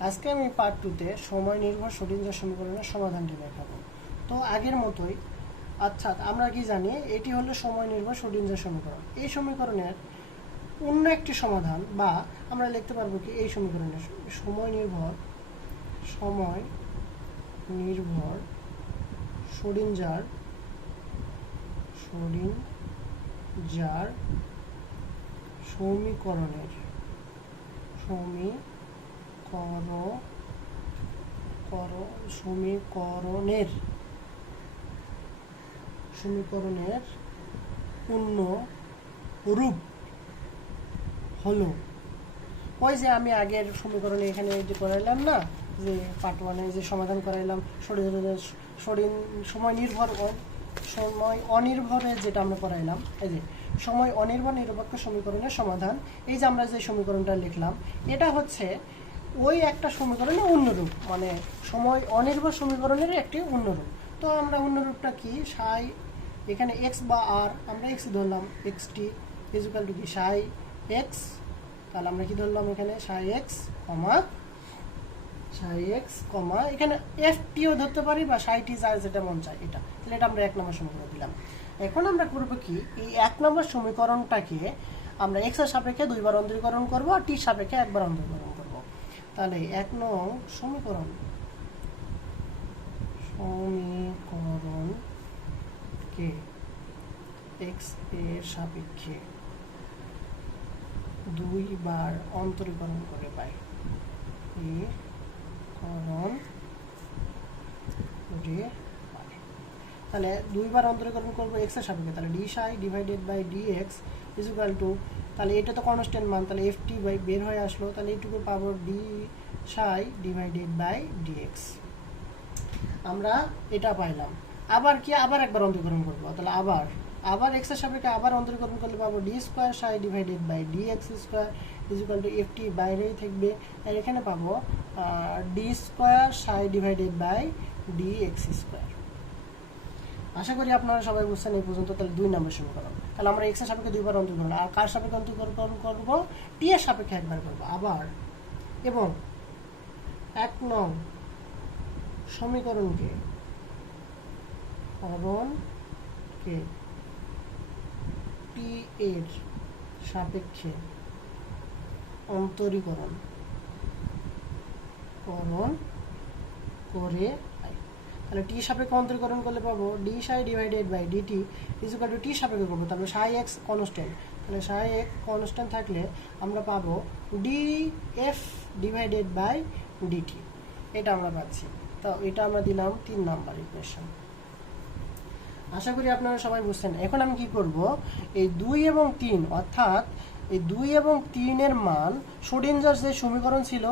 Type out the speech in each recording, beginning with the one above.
আজকে আমি পার্ট টুতে সময় নির্ভর স্রোডিঞ্জার সমীকরণের সমাধানটি দেখাবো তো আগের মতোই আচ্ছা আমরা কি জানি? এটি হলো সময় নির্ভর স্রোডিঞ্জার সমীকরণ। এই সমীকরণের অন্য একটি সমাধান বা আমরা লিখতে পারব কি এই সমীকরণের সময় নির্ভর সময় নির্ভর স্রোডিঞ্জার স্রোডিঞ্জার সমীকরণের সমীকর কর সমীকরণের সমীকরণের পূর্ণ রূপ হলো। ওই যে আমি আগের সমীকরণে এখানে যে করাইলাম না, যে পার্ট ওয়ানে যে সমাধান করাইলাম, শরীর শরীর সময় নির্ভর সময় অনির্ভরে যেটা আমরা করাইলাম, এই যে সময় অনির্ভর নিরপেক্ষ সমীকরণের সমাধান, এই যে আমরা যে সমীকরণটা লিখলাম, এটা হচ্ছে ওই একটা সমীকরণের অন্যরূপ মানে সময় অনির্ভর সমীকরণের একটি অন্যরূপ তো আমরা অন্যরূপটা কি? সাই, এখানে এক্স বা আর আমরা এক্স ধরলাম এক্স টি ইজুকাল টু কি? সাই এক্স তাহলে আমরা কি ধরলাম এখানে? সাই এক্স কমা, সাই এক্স কমা, এখানে এফ টিও ধরতে পারি বা সাই টি যার যেটা মন চায়, এটা। তাহলে এটা আমরা এক নম্বর সমীকরণ দিলাম। এখন আমরা করব কি? এই এক নম্বর সমীকরণটাকে আমরা এক্সের সাপেক্ষে দুইবার অন্তরীকরণ করব আর টির সাপেক্ষে একবার অন্তরীকরণ তাহলে এক নং সমীকরণ। সমীকরণ কে? এক্সের সাপেক্ষে দুইবার অন্তরীকরণ করে পাই। এ করণ করে তাহলে দুইবার অন্তরীকরণ করব এক্সের সাপেক্ষে। তাহলে D psi divided by D X is equal to তাহলে এটা তো কনস্ট্যান্ট মান, তাহলে এফ টি বাই বের হয়ে আসলো, তাহলে এইটুকু পাবো D psi divided by dx আমরা এটা পাইলাম। আবার কি? আবার একবার অন্তরীকরণ করব। তাহলে আবার আবার এক্সের সাপেক্ষে আবার অন্তরীকরণ করলে পাবো D square psi divided by D X square is equal to F T বাইরেই থাকবে। আর এখানে পাবো D square psi divided by D X square আশা করি আপনারা সবাই বুঝছেন এই পর্যন্ত। তাহলে দুই নম্বর সমীকরণ। তাহলে আমরা এক্সের সাপেক্ষে দুইবার অন্তরীকরণ আর কার সাপেক্ষে অন্তরীকরণ করব টি এর সাপেক্ষে একবার করব। আবার। এবং এক নং সমীকরণকে করণকে টি এর সাপেক্ষে অন্তরীকরণ করণ করে তাহলে টি সাপেক্ষে অন্তরীকরণ করলে পাবো D psi divided by DT is equal to T সাপেক্ষে করব তারপরে সাই এক্স কনস্ট্যান্ট তাহলে সাই এক্স কনস্ট্যান্ট থাকলে আমরা পাবো D F divided by DT এটা আমরা পাচ্ছি। তো এটা আমরা দিলাম তিন নাম্বার ইকুয়েশন আশা করি আপনারা সবাই বুঝছেন। এখন আমি কি করব? এই দুই এবং তিন, অর্থাৎ এই দুই এবং তিনের মান সোডিনজার যে সমীকরণ ছিল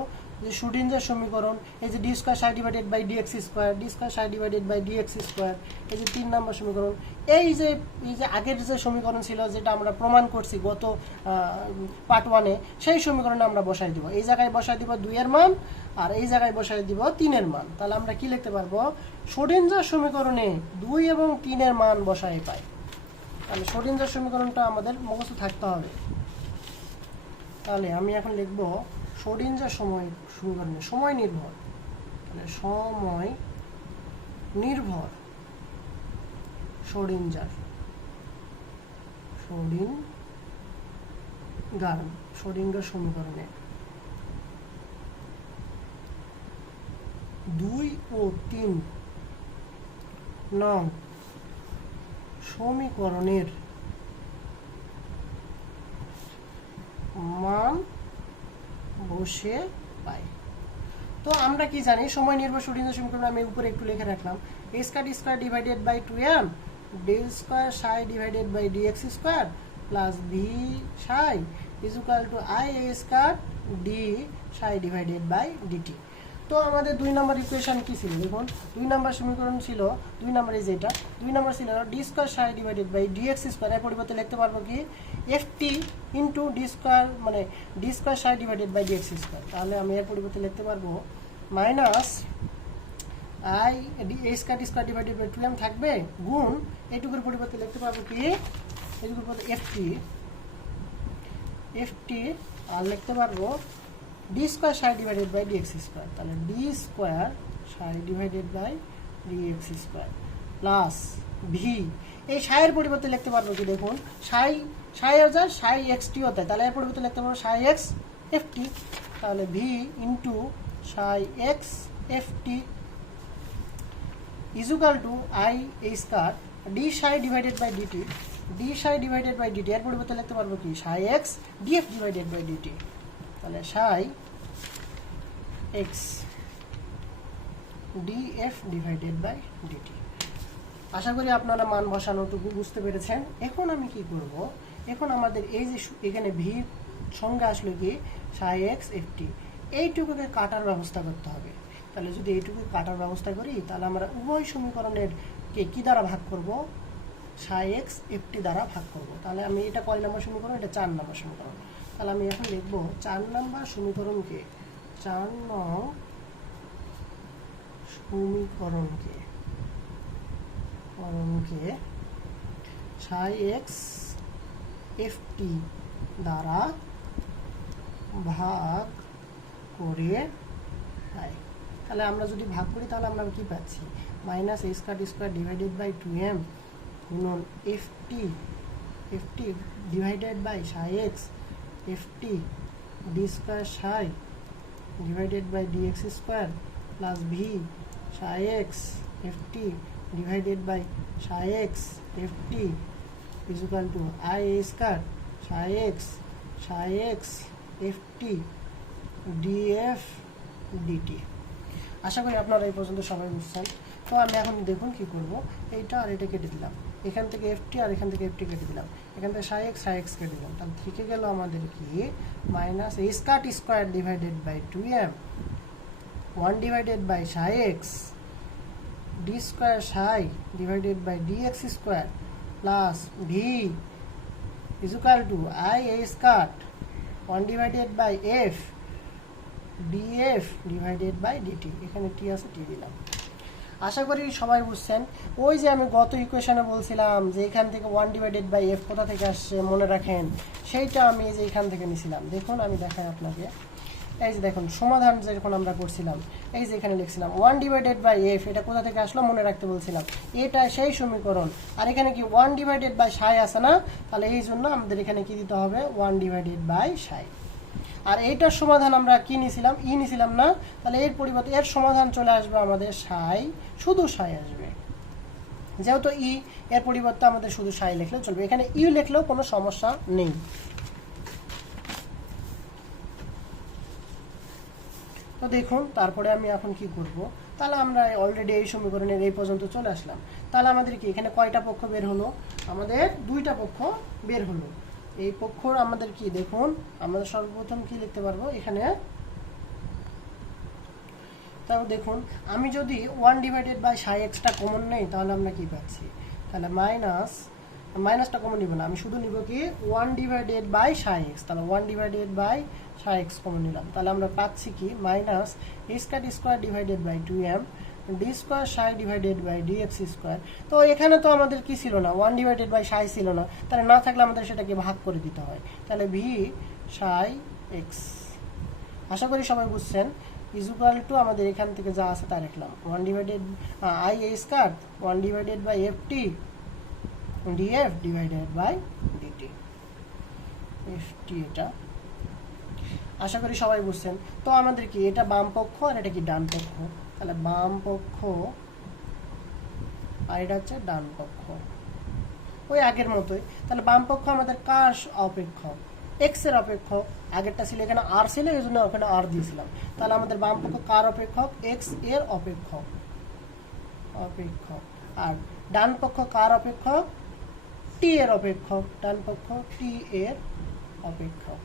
যে সোডিনজার সমীকরণ, এই যে D square psi divided by D X square D square psi divided by D X square এই যে তিন নম্বর সমীকরণ, এই যে এই যে আগের যে সমীকরণ ছিল যেটা আমরা প্রমাণ করছি গত পার্ট ওয়ানে সেই সমীকরণে আমরা বসাই দিব। এই জায়গায় বসাই দিব দুইয়ের মান, আর এই জায়গায় বসাই দিব তিনের মান। তাহলে আমরা কি লিখতে পারব? সোডিনজার সমীকরণে দুই এবং তিনের মান বসাই পাই। তাহলে সোডিনজার সমীকরণটা আমাদের মুখস্থ থাকতে হবে। তাহলে আমি এখন লিখব সোডিনজার সময় সমীকরণে সময় নির্ভর। তাহলে সময় নির্ভর। সোডিনজার সোডিন গার সোডিনগার সমীকরণে দুই ও তিন নং সমীকরণের মান বসে পাই তো আমরা কি জানি, সময় নির্ভর সুডিন্দর সমীকরণ আমি উপরে একটু লিখে রাখলাম। A square square divided by two M D square psi divided by D X square plus V psi is equal to I A square D psi divided by DT তো আমাদের দুই নম্বর ইকুয়েশন কি ছিল? দেখুন, দুই নম্বর সমীকরণ ছিল, দুই নম্বরে যেটা দুই নম্বর ছিল D square psi divided by DX square এর পরিবর্তে লিখতে পারব কি? F T into D square মানে D square psi divided by DX square তাহলে আমি এর পরিবর্তে লিখতে পারব minus I D A square D square divided by two M থাকবে গুণ, এইটুকুর পরিবর্তে লিখতে পারব কি? এইটুকুর পরিবর্তে এফ টি এফ টি আর লিখতে পারব D square psi divided by D X square তাহলে D square psi divided by D X square plus V এই সাইয়ের পরিবর্তে লিখতে পারব কি দেখুন? সাই সাই হাজার সাই এক্স টি হতে তাহলে এর পরিবর্তে লিখতে পারব সাই এক্স এফ টি তাহলে V into psi X F T is equal to I এই square D psi divided by DT D psi divided by DT এর পরিবর্তে লিখতে পারব কি? Psi X DF divided by DT তাহলে psi X DF divided by DT আশা করি আপনারা মান বসানোটুকু বুঝতে পেরেছেন। এখন আমি কি করব? এখন আমাদের এই যে এখানে ভি সংজ্ঞা আসলো কি? সাই এক্স এফটি এইটুকুকে কাটার ব্যবস্থা করতে হবে। তাহলে যদি এইটুকু কাটার ব্যবস্থা করি, তাহলে আমরা উভয় সমীকরণের কে কি দ্বারা ভাগ করব? সাই এক্স এফটি দ্বারা ভাগ করব। তাহলে আমি এটা কয় নম্বর সমীকরণ? এটা চার নম্বর সমীকরণ। তাহলে আমি এখন লিখব চার নম্বর সমীকরণকে, চার নং সমীকরণকে, করণকে সাই এক্স এফটি দ্বারা ভাগ করে পাই তাহলে আমরা যদি ভাগ করি, তাহলে আমরা কি পাচ্ছি? Minus A square square divided by two M গুণন FT FT divided by psi X, FT D square psi divided by D X square plus V psi X, FT divided by psi x ft equal to i a square psi x psi x ft df dt আশা করি আপনারা এই পর্যন্ত সবাই বুঝছেন। তো আমি এখন দেখুন কি করব। এইটা আর এটা কেটে দিলাম। এখান থেকে এফটি আর এখান থেকে এফটি কেটে দিলাম। এখান থেকে সাই এক্স সাই এক্স কেটে দিলাম। তাহলে থেকে গেল আমাদের কি? Minus A cut square divided by two M one divided by psi X d square psi divided by dx square plus v is equal to i a square 1 divided by f df divided by dt এখানে t আছে, t দিলাম। আশা করি সবাই বুঝছেন। ওই যে আমি গত ইকুয়েশনে বলছিলাম যে এখান থেকে ওয়ান ডিভাইডেড বাই এফ কোথা থেকে আসছে, মনে রাখেন? সেইটা আমি যে এখান থেকে নিছিলাম। দেখুন, আমি দেখাই আপনাকে। এই যে দেখুন, সমাধান যখন আমরা করছিলাম, এই যে এখানে লিখছিলাম ওয়ান ডিভাইডেড বাই এফ এটা কোথা থেকে আসলো মনে রাখতে বলছিলাম। এটা সেই সমীকরণ। আর এখানে কি ওয়ান ডিভাইডেড বাই সাই আছে না? তাহলে এই জন্য আমাদের এখানে কি দিতে হবে? ওয়ান ডিভাইডেড বাই সাই আর এইটার সমাধান আমরা কি নিছিলাম ই নিছিলাম না? তাহলে এর পরিবর্তে এর সমাধান চলে আসবে আমাদের সাই শুধু সাই আসবে। যেহেতু ই, এর পরিবর্তে আমাদের শুধু সাই লিখলেও চলবে। এখানে ইউ লিখলেও কোনো সমস্যা নেই। তো দেখুন, তারপরে আমি এখন কি করব? তাহলে আমরা অলরেডি এই সমীকরণের এই পর্যন্ত চলে আসলাম। তাহলে আমাদের কি, এখানে কয়টা পক্ষ বের হলো? আমাদের দুইটা পক্ষ বের হলো। এই পক্ষ আমাদের কি, দেখুন আমাদের সর্বপ্রথম কি লিখতে পারব? এখানে তাও দেখুন, আমি যদি one divided by psi extra common নেই, তাহলে আমরা কি পাচ্ছি? তাহলে মাইনাস মাইনাসটা কমন নিব না। আমি শুধু নিব কি one divided by psi X তাহলে one divided by psi X common নিলাম। তাহলে আমরা পাচ্ছি কি? Minus square square divided by two M D square psi divided by D X square তো এখানে তো আমাদের কি ছিল না? ওয়ান ডিভাইডেড বাই সাই ছিল না। তাহলে না থাকলে আমাদের সেটাকে ভাগ করে দিতে হয়। তাহলে ভি সাই এক্স আশা করি সবাই বুঝছেন। ইজুকাল টু আমাদের এখান থেকে যা আছে তা লিখলাম one divided I A scar one divided by F T D F divided by D T F এটা। আশা করি সবাই বুঝছেন। তো আমাদের কি, এটা বাম পক্ষ আর এটা কি ডান পক্ষ? তাহলে বাম পক্ষ আর এটা হচ্ছে ডান পক্ষ। ওই আগের মতোই। তাহলে বাম পক্ষ আমাদের কার অপেক্ষক এক্সের অপেক্ষক আগেরটা ছিল এখানে আর ছিল, এই জন্য ওখানে আর দিয়েছিলাম। তাহলে আমাদের বাম পক্ষ কার অপেক্ষক এক্সের অপেক্ষক অপেক্ষক আর ডান পক্ষ কার অপেক্ষক টি এর অপেক্ষক, ডান পক্ষ টি এর অপেক্ষক।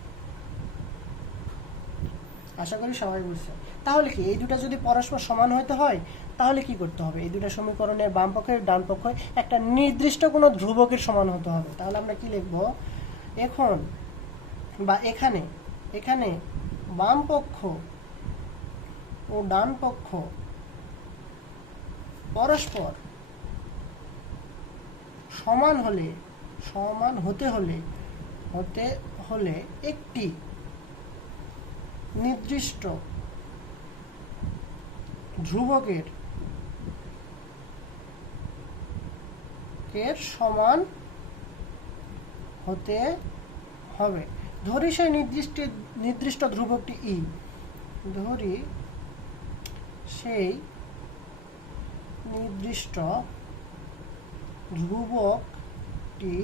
আশা করি সবাই বুঝছে তাহলে কি, এই দুটো যদি পরস্পর সমান হতে হয়, তাহলে কি করতে হবে? এই দুটো সমীকরণের বাম পক্ষে ডান পক্ষে একটা নির্দিষ্ট কোনো ধ্রুবকের সমান হতে হবে। তাহলে আমরা কি লিখব? এখন বা এখানে এখানে বাম পক্ষ ও ডান পক্ষ পরস্পর সমান হলে সমান হতে হলে হতে হলে একটি নির্দিষ্ট ধ্রুবকের এর সমান হতে হবে। ধরি সেই নির্দিষ্ট নির্দিষ্ট ধ্রুবকটি ই ধরি সেই নির্দিষ্ট ধ্রুবকটি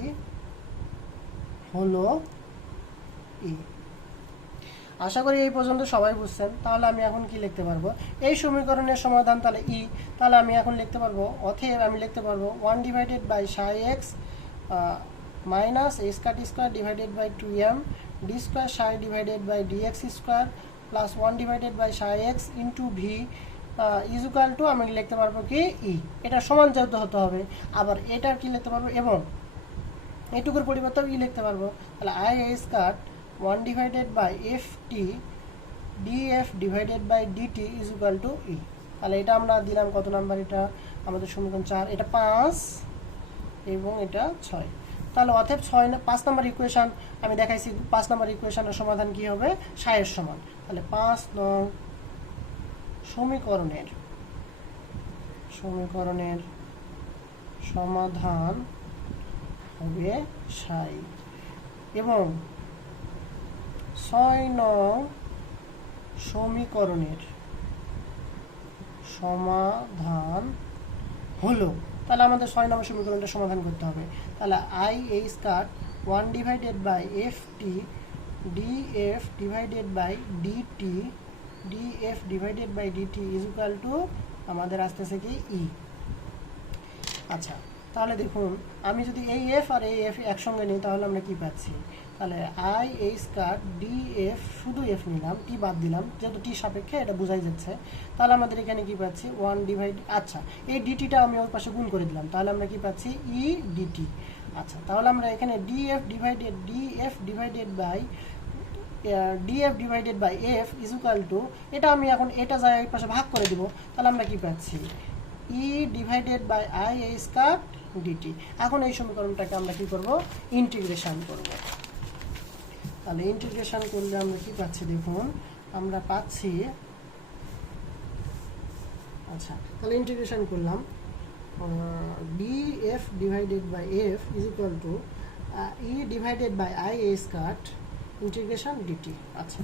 হলো ই আশা করি এই পর্যন্ত সবাই বুঝছেন। তাহলে আমি এখন কি লিখতে পারব? এই সমীকরণের সমাধান তাহলে ই। তাহলে আমি এখন লিখতে পারব অথেব আমি লিখতে পারব one divided by psi X minus A square divided by two M D square psi divided by D D X square plus one divided by psi X into V is equal to আমি লিখতে পারব কি? ই এটা সমান যেহেতু হতে হবে। আবার এটা কি লিখতে পারব? এবং এটুকুর পরিবর্তে ই লিখতে পারব? তাহলে I A square one divided by F T D F divided by D T is equal to E তাহলে এটা আমরা দিলাম কত নাম্বার এটা? আমাদের সমীকরণ চার, এটা পাঁচ এবং এটা ছয়। তাহলে অতএব ছয় পাঁচ নাম্বার ইকুয়েশান আমি দেখাইছি পাঁচ নাম্বার ইকুয়েশানের সমাধান কি হবে? সায়ের সমান। তাহলে পাঁচ নং সমীকরণের সমীকরণের সমাধান হবে সাই। এবং ছয় নং সমীকরণের সমাধান হলো। তাহলে আমাদের ছয় নম্বর সমীকরণটা সমাধান করতে হবে। তাহলে I H cut one divided by F T D F divided by D T D F divided by D T is equal to আমাদের আসতেছে কি ই আচ্ছা তাহলে দেখুন, আমি যদি এই এফ আর এই এফ একসঙ্গে নিই, তাহলে আমরা কি পাচ্ছি? তাহলে I H cut D F শুধু এফ নিলাম টি বাদ দিলাম, যেহেতু টি সাপেক্ষে, এটা বোঝাই যাচ্ছে। তাহলে আমাদের এখানে কি পাচ্ছি? ওয়ান ডিভাইড আচ্ছা এই ডিটিটা আমি ওর পাশে গুণ করে দিলাম, তাহলে আমরা কি পাচ্ছি? ই ডিটি আচ্ছা তাহলে আমরা এখানে D F divided D F divided by D F divided by F is equal to এটা আমি এখন এটা যায় এই পাশে ভাগ করে দিব, তাহলে আমরা কি পাচ্ছি? E divided by I A scar D T এখন এই সমীকরণটাকে আমরা কি করব? ইন্টিগ্রেশন করব। তাহলে ইন্টিগ্রেশন করলে আমরা কি পাচ্ছি দেখুন? আমরা পাচ্ছি আচ্ছা তাহলে ইন্টিগ্রেশন করলাম। D F divided by F is equal to E divided by I A cut integration D T আচ্ছা।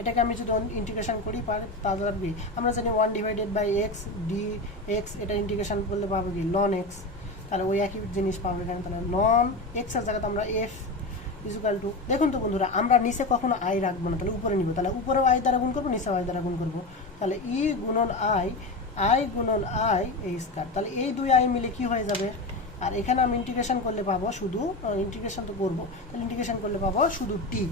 এটাকে আমি যদি ইন্টিগ্রেশন করি, পারে তাহলে বি আমরা জানি one divided by X D X এটা ইন্টিগ্রেশন করলে পাবো কি? নন এক্স তাহলে ওই একই জিনিস পাবো এখানে। তাহলে নন এক্সের জায়গাতে আমরা এফ ইজুকাল টু দেখুন তো বন্ধুরা, আমরা নিচে কখনো আই রাখব না, তাহলে উপরে নিব। তাহলে উপরেও আই দ্বারা গুণ করব, নিচেও আই দ্বারা গুণ করব। তাহলে ই গুণন আই আই গুণন আই এই স্কার তাহলে এই দুই আই মিলে কি হয়ে যাবে? আর এখানে আমি ইন্টিগ্রেশন করলে পাবো শুধু ইন্টিগ্রেশন তো করব। তাহলে ইন্টিগ্রেশন করলে পাবো শুধু টি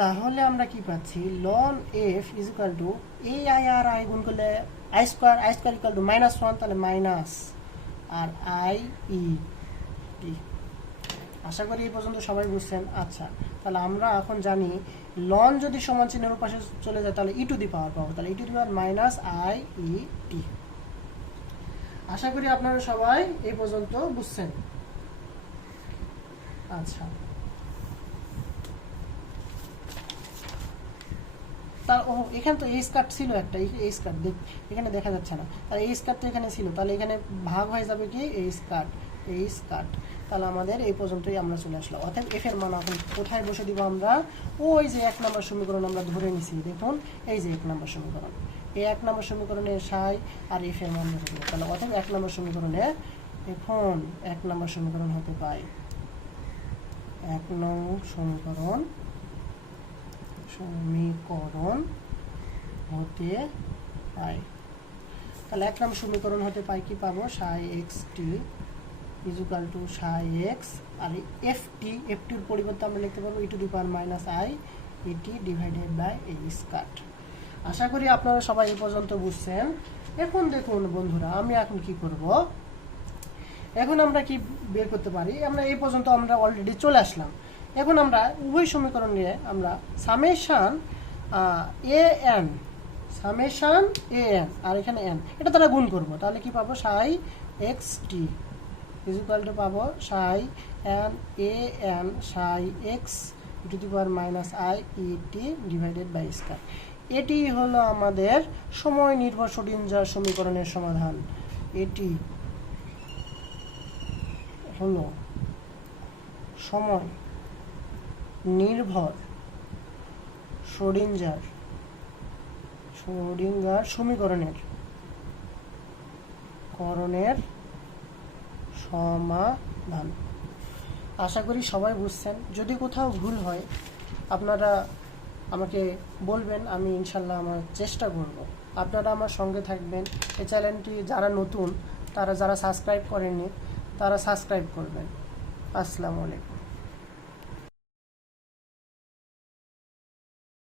তাহলে আমরা কি পাচ্ছি? Ln F is equal to এই আই আর আই গুণ করলে I square I square equal to minus one তাহলে minus R I E T আশা করি এই পর্যন্ত সবাই বুঝছেন। আচ্ছা তাহলে আমরা এখন জানি লন যদি সমান চিহ্নের পাশে চলে যায়, তাহলে ই টু দি পাওয়ার পাবো। তাহলে E to the power minus I E T আশা করি আপনারা সবাই এই পর্যন্ত বুঝছেন। আচ্ছা। তার ও, এখানে তো এই স্কার্ট ছিল একটা, এই স্কার্ট এখানে দেখা যাচ্ছে না। তাহলে এই স্কার্ট তো এখানে ছিল, তাহলে এখানে ভাগ হয়ে যাবে কি এই স্কার্ট এই স্কার্ট তাহলে আমাদের এই পর্যন্তই আমরা চলে আসলাম। অর্থাৎ এফ এর মান এখন কোথায় বসে দিব আমরা? ওই যে এক নম্বর সমীকরণ আমরা ধরে নিছি, দেখুন, এই যে এক নম্বর সমীকরণ। এই এক নম্বর সমীকরণে সাই আর এফ এর মান বসে দিব তাহলে অর্থাৎ এক নম্বর সমীকরণে এখন এক নম্বর সমীকরণ হতে পায়। এক নং সমীকরণ সমীকরণ হতে পায় তাহলে এক নম্বর সমীকরণ হতে পাই কি পাবো? Psi X T is equal to psi X R F T F টির পরিবর্তে আমরা লিখতে পারব E to the power minus I E T divided by এই স্কার্ট আশা করি আপনারা সবাই এ পর্যন্ত বুঝছেন। এখন দেখুন বন্ধুরা, আমি এখন কি করব? এখন আমরা কি বের করতে পারি? আমরা এই পর্যন্ত আমরা অলরেডি চলে আসলাম। এখন আমরা উভয় সমীকরণ নিয়ে আমরা summation A, N, summation, A, N, আর এখানে এন। এটা তারা গুণ করব। তাহলে কি পাবো? Psi X T. Is equal to পাবো psi N, A, N, psi X, to the power minus I, E, T, divided by square. এটি হলো আমাদের সময় নির্ভর স্রোডিঞ্জার সমীকরণের সমাধান। এটি হলো সময় নির্ভর। শ্রোডিঞ্জার শ্রোডিঙ্গার সমীকরণের। করণের সমাধান। আশা করি সবাই বুঝছেন। যদি কোথাও ভুল হয়, আপনারা আমাকে বলবেন, আমি ইনশাল্লাহ আমার চেষ্টা করব। আপনারা আমার সঙ্গে থাকবেন। এই চ্যানেলটি যারা নতুন, তারা যারা সাবস্ক্রাইব করেননি, তারা সাবস্ক্রাইব করবেন। আসসালামু আলাইকুম।